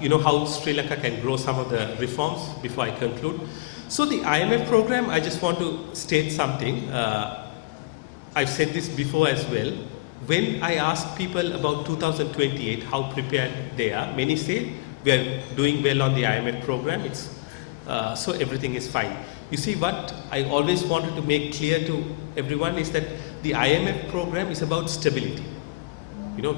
You know how Sri Lanka can grow some of the reforms before I conclude. So the IMF program, I just want to state something. I've said this before as well. When I ask people about 2028, how prepared they are, many say we are doing well on the IMF program, so everything is fine. You see, what I always wanted to make clear to everyone is that the IMF program is about stability. You know,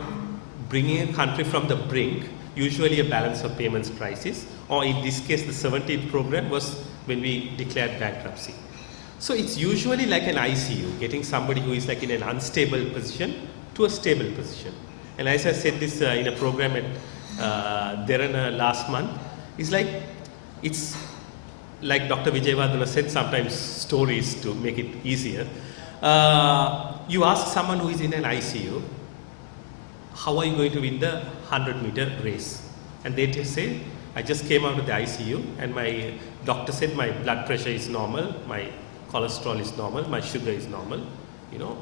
bringing a country from the brink, usually a balance of payments crisis, or in this case, the 17th program was when we declared bankruptcy. So it's usually like an ICU, getting somebody who is like in an unstable position to a stable position. And as I said this in a program at Derana last month, it's like Dr. Vijayavardhana said, sometimes stories to make it easier. You ask someone who is in an ICU, how are you going to win the 100-meter race? And they say, I just came out of the ICU and my doctor said my blood pressure is normal, my cholesterol is normal, my sugar is normal, you know.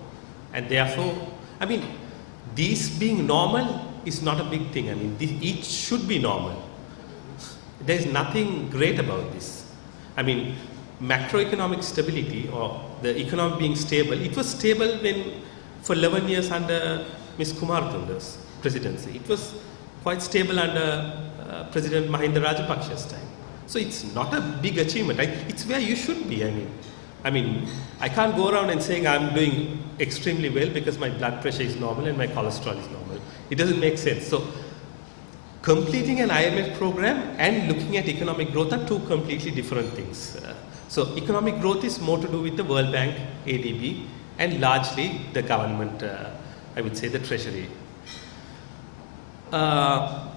And therefore, I mean, these being normal is not a big thing. I mean, each should be normal. There's nothing great about this. I mean, macroeconomic stability or the economy being stable, it was stable for 11 years under Ms. Kumaratunga's presidency. It was quite stable under President Mahinda Rajapaksa's time. So it's not a big achievement. It's where you should be. I mean, I can't go around and saying I'm doing extremely well because my blood pressure is normal and my cholesterol is normal. It doesn't make sense. So completing an IMF program and looking at economic growth are two completely different things. So economic growth is more to do with the World Bank, ADB, and largely the government, I would say the treasury. We'll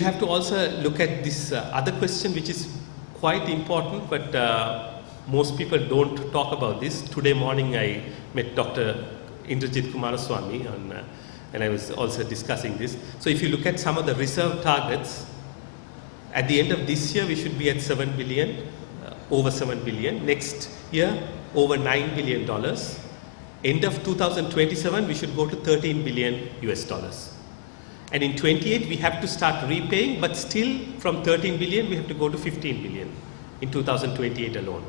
have to also look at this other question, which is quite important, but most people don't talk about this. Today morning I met Dr. Indrajit Kumaraswamy and I was also discussing this. So if you look at some of the reserve targets, at the end of this year we should be at 7 billion, over 7 billion. Next year, over $9 billion. End of 2027, we should go to 13 billion US dollars. And in 28, we have to start repaying, but still from 13 billion, we have to go to 15 billion in 2028 alone.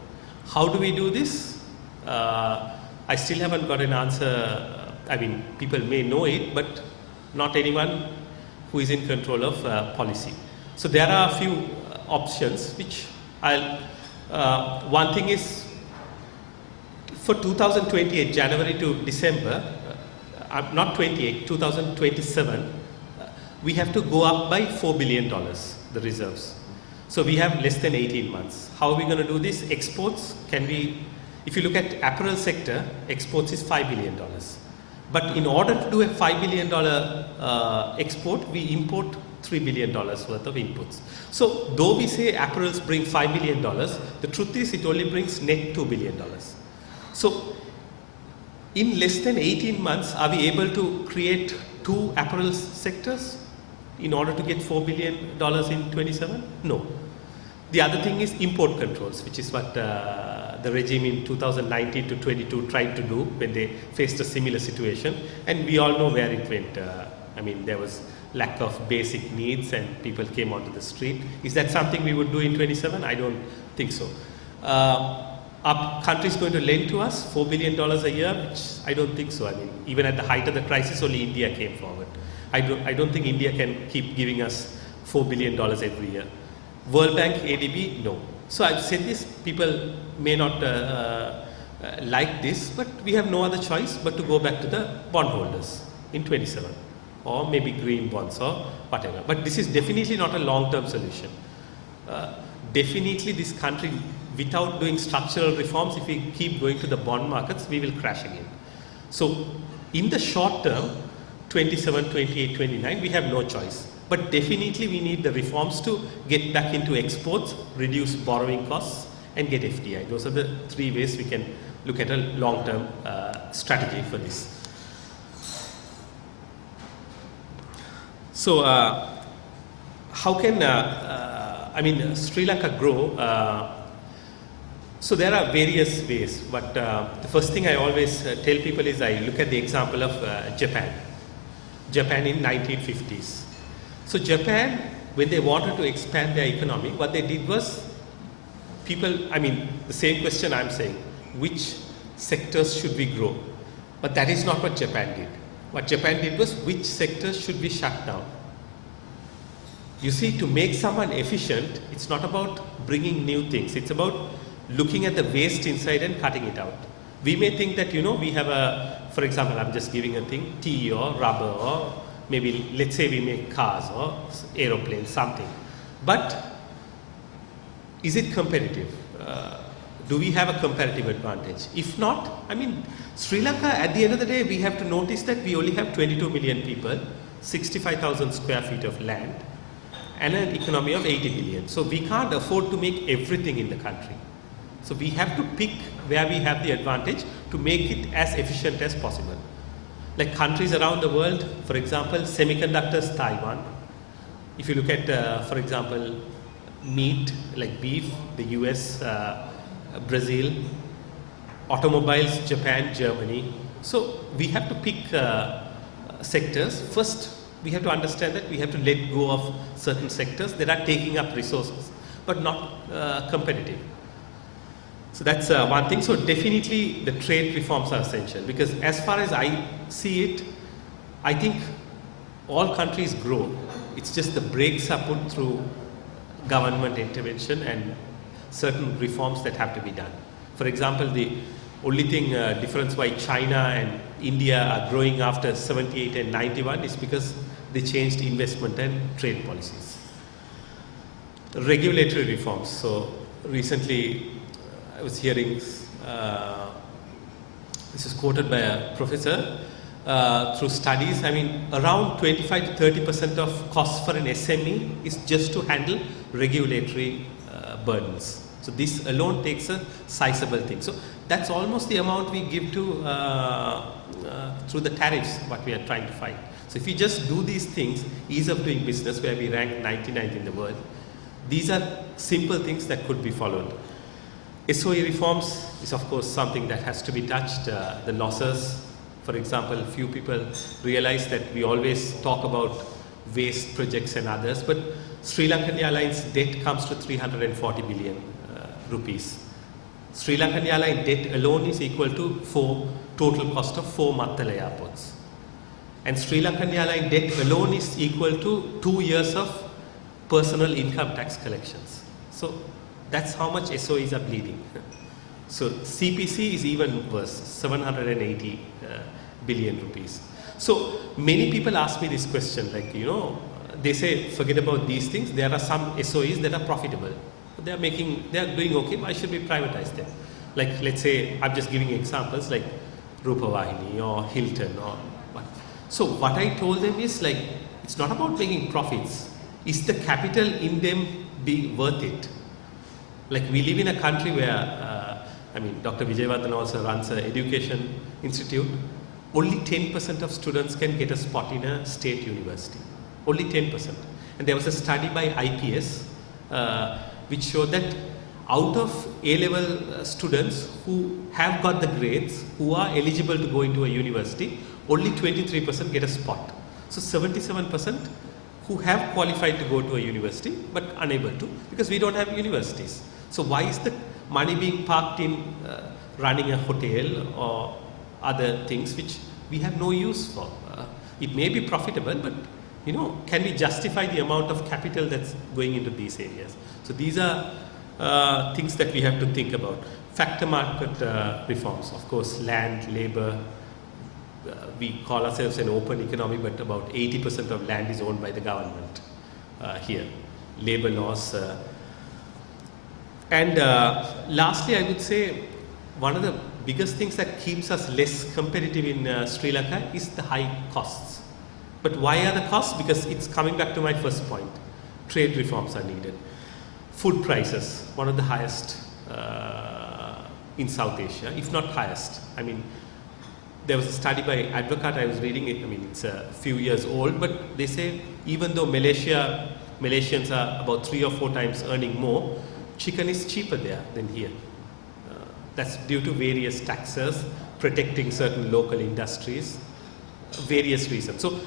How do we do this? I still haven't got an answer. I mean, people may know it, but not anyone who is in control of policy. So there are a few options, which one thing is, for 2028, January to December, not 28, 2027, we have to go up by $4 billion, the reserves. So we have less than 18 months. How are we going to do this? Exports, if you look at apparel sector, exports is $5 billion. But in order to do a $5 billion export, we import $3 billion worth of inputs. So though we say apparels bring $5 billion, the truth is it only brings net $2 billion. So in less than 18 months, are we able to create two apparel sectors in order to get $4 billion in 27? No. The other thing is import controls, which is what the regime in 2019 to 22 tried to do when they faced a similar situation. And we all know where it went. I mean, there was lack of basic needs and people came onto the street. Is that something we would do in 27? I don't think so. Our country is going to lend to us $4 billion a year, which I don't think so. I mean, even at the height of the crisis, only India came forward. I don't think India can keep giving us $4 billion every year. World Bank, ADB, no. So I've said this, people may not like this, but we have no other choice but to go back to the bondholders in 27, or maybe green bonds or whatever. But this is definitely not a long-term solution. Definitely this country, without doing structural reforms, if we keep going to the bond markets, we will crash again. So in the short term, 27, 28, 29, we have no choice. But definitely we need the reforms to get back into exports, reduce borrowing costs, and get FDI. Those are the three ways we can look at a long-term strategy for this. So how can Sri Lanka grow? So there are various ways, but the first thing I always tell people is I look at the example of Japan in 1950s. So Japan, when they wanted to expand their economy, what they did was, the same question I'm saying, which sectors should we grow? But that is not what Japan did. What Japan did was, which sectors should we shut down? You see, to make someone efficient, it's not about bringing new things. It's about looking at the waste inside and cutting it out. We may think that, we have for example, I'm just giving a thing, tea or rubber, or maybe, let's say we make cars or aeroplanes, something. But is it competitive? Do we have a comparative advantage? If not, Sri Lanka, at the end of the day, we have to notice that we only have 22 million people, 65,000 square feet of land, and an economy of 80 billion. So we can't afford to make everything in the country. So we have to pick where we have the advantage to make it as efficient as possible. Like countries around the world, for example, semiconductors, Taiwan. If you look at, for example, meat, like beef, the US, Brazil, automobiles, Japan, Germany. So we have to pick sectors. First, we have to understand that we have to let go of certain sectors that are taking up resources, but not competitive. So that's one thing. So definitely the trade reforms are essential, because as far as I see it, I think all countries grow. It's just the brakes are put through government intervention and certain reforms that have to be done. For example, the only thing difference why China and India are growing after 78 and 91 is because they changed investment and trade policies. Regulatory reforms. So recently I was hearing, this is quoted by a professor, through studies, around 25 to 30% of costs for an SME is just to handle regulatory burdens. So this alone takes a sizable thing. So that's almost the amount we give to through the tariffs, what we are trying to fight. So if we just do these things, ease of doing business, where we rank 99th in the world, these are simple things that could be followed. SOE reforms is of course something that has to be touched. The losses, for example, few people realize that we always talk about waste projects and others, but Sri Lankan Airlines debt comes to 340 billion rupees. Sri Lankan Airlines debt alone is equal to total cost of 4 Mattala airports. And Sri Lankan Airlines debt alone is equal to 2 years of personal income tax collections. So that's how much SOEs are bleeding. So CPC is even worse, 780 billion rupees. So many people ask me this question, like, they say, forget about these things. There are some SOEs that are profitable. They are doing okay. Why should we privatize them? Like, let's say, I'm just giving examples like Rupavahini or Hilton or what. So what I told them is, like, it's not about making profits. Is the capital in them being worth it? Like, we live in a country where, Dr. Vijayavardhan also runs an education institute. Only 10% of students can get a spot in a state university. Only 10%. And there was a study by IPS which showed that out of A-level students who have got the grades, who are eligible to go into a university, only 23% get a spot. So 77% who have qualified to go to a university but unable to, because we don't have universities. So why is the money being parked in running a hotel or other things which we have no use for? It may be profitable, but can we justify the amount of capital that's going into these areas? So these are things that we have to think about. Factor market reforms, of course, land, labor. We call ourselves an open economy, but about 80% of land is owned by the government here. Labor laws. And lastly, I would say one of the biggest things that keeps us less competitive in Sri Lanka is the high costs. But why are the costs? Because it's coming back to my first point. Trade reforms are needed. Food prices, one of the highest in South Asia, if not highest. There was a study by Advocate, I was reading it, it's a few years old, but they say even though Malaysians are about 3 or 4 times earning more, chicken is cheaper there than here. That's due to various taxes, protecting certain local industries, various reasons. So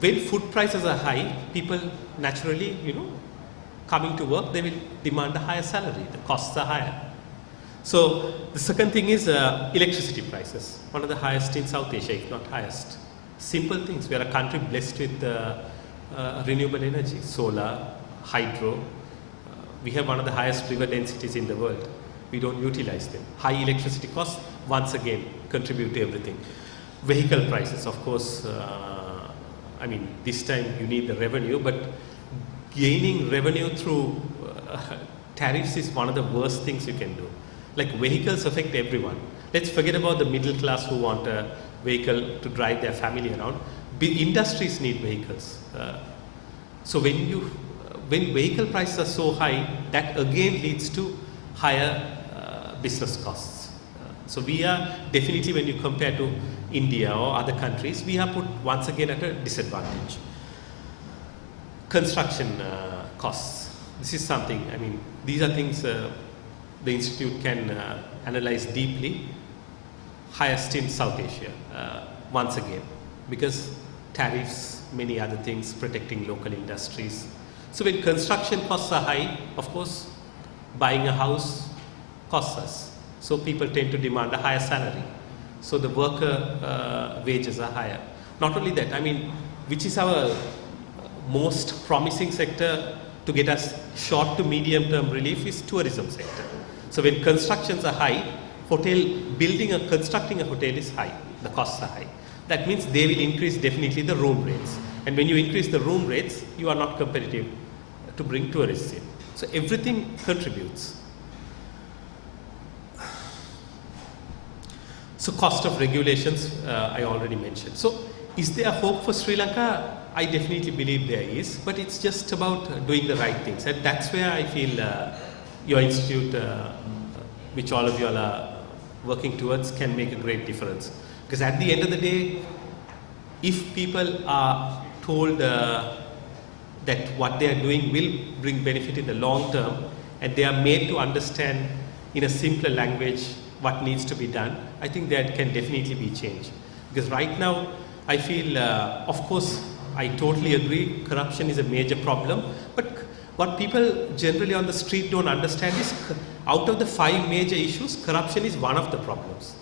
when food prices are high, people naturally, coming to work, they will demand a higher salary. The costs are higher. So the second thing is electricity prices, one of the highest in South Asia, if not highest. Simple things. We are a country blessed with renewable energy, solar, hydro. We have one of the highest river densities in the world. We don't utilize them. High electricity costs, once again, contribute to everything. Vehicle prices, of course, this time you need the revenue, but gaining revenue through tariffs is one of the worst things you can do. Like, vehicles affect everyone. Let's forget about the middle class who want a vehicle to drive their family around. Industries need vehicles. So when vehicle prices are so high, that again leads to higher business costs. So we are definitely, when you compare to India or other countries, we are put once again at a disadvantage. Construction costs. This is something, these are things the Institute can analyze deeply. Highest in South Asia, once again, because tariffs, many other things, protecting local industries. So when construction costs are high, of course, buying a house costs us. So people tend to demand a higher salary. So the worker wages are higher. Not only that, which is our most promising sector to get us short to medium term relief is tourism sector. So when constructions are high, constructing a hotel is high, the costs are high. That means they will increase definitely the room rates. And when you increase the room rates, you are not competitive to bring tourists in. So everything contributes. So cost of regulations, I already mentioned. So is there hope for Sri Lanka? I definitely believe there is, but it's just about doing the right things. And that's where I feel your institute, which all of you all are working towards, can make a great difference. Because at the end of the day, if people are told that what they are doing will bring benefit in the long term, and they are made to understand in a simpler language what needs to be done, I think that can definitely be changed. Because right now, I feel, of course, I totally agree, corruption is a major problem, but what people generally on the street don't understand is, out of the 5 major issues, corruption is one of the problems.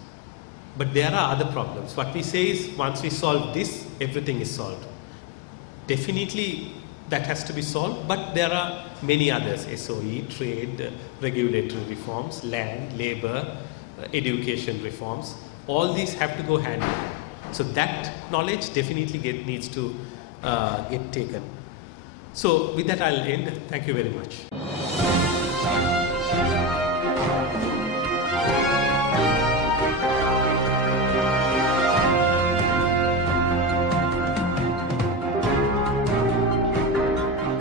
But there are other problems. What we say is, once we solve this, everything is solved. Definitely that has to be solved, but there are many others: SOE, trade, regulatory reforms, land, labor, education reforms. All these have to go hand in hand. So that knowledge definitely needs to get taken. So with that, I'll end. Thank you very much.